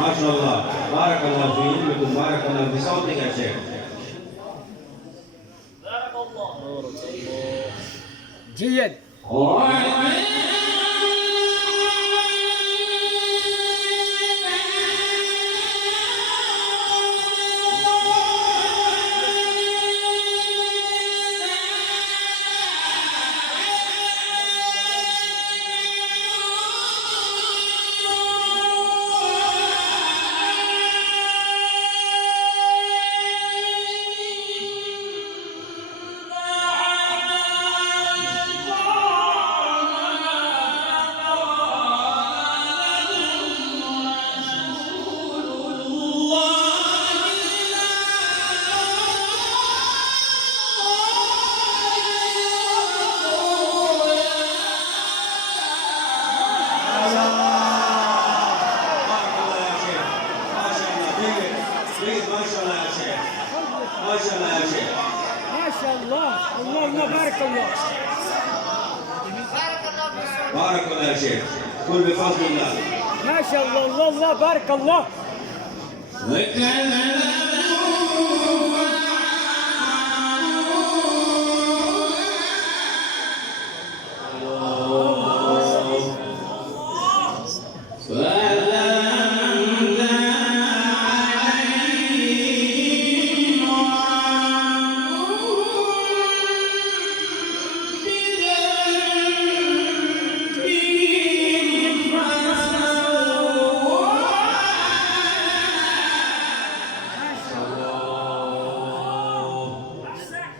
ما شاء الله، بارك الله في علمكم، بارك الله في صوتك يا شيخ. بارك الله. جيد. ما شاء الله، الله بارك الله. بارك الله يا شيخ، كل بفضل الله. ما شاء الله، الله بارك الله.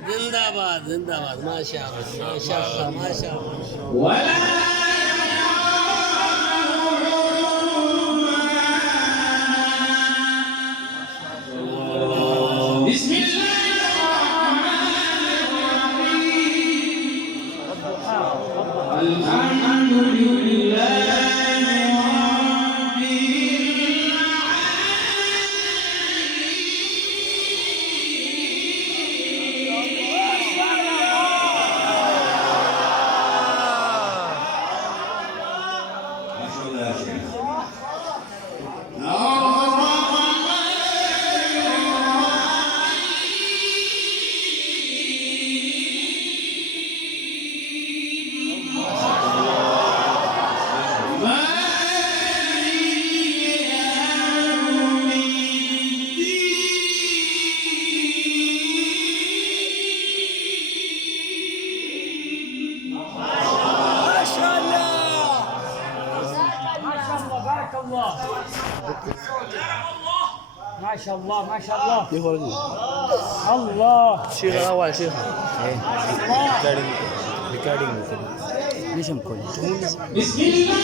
जिंदाबाद जिंदाबाद माशाअल्लाह माशाअल्लाह माशाअल्लाह ما شاء الله ما شاء الله. الله شيخ الاول شيخ ريكوردينج ليش مكون بسم الله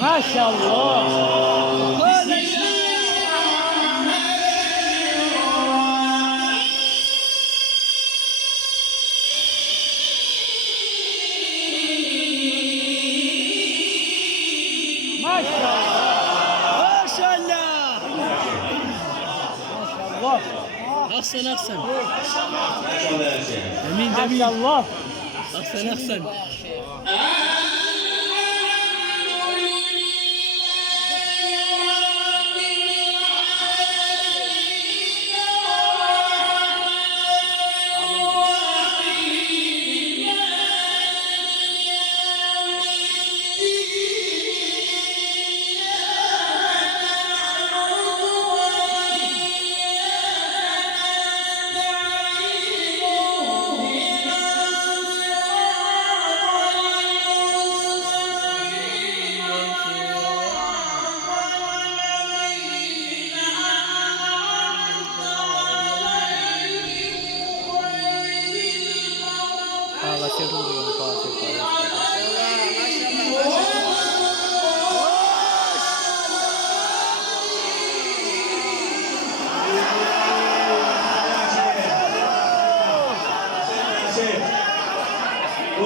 ما شاء الله. ما شاء الله ما شاء الله. احسن احسن جميل جميل الله. احسن احسن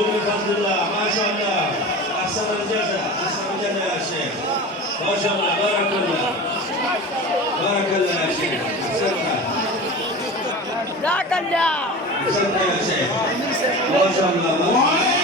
بفضل الله ما شاء الله احسن الجزاء احسن الجزاء يا شيخ ما شاء الله بارك الله بارك الله يا شيخ احسنت جزاك الله صدق يا شيخ ما شاء الله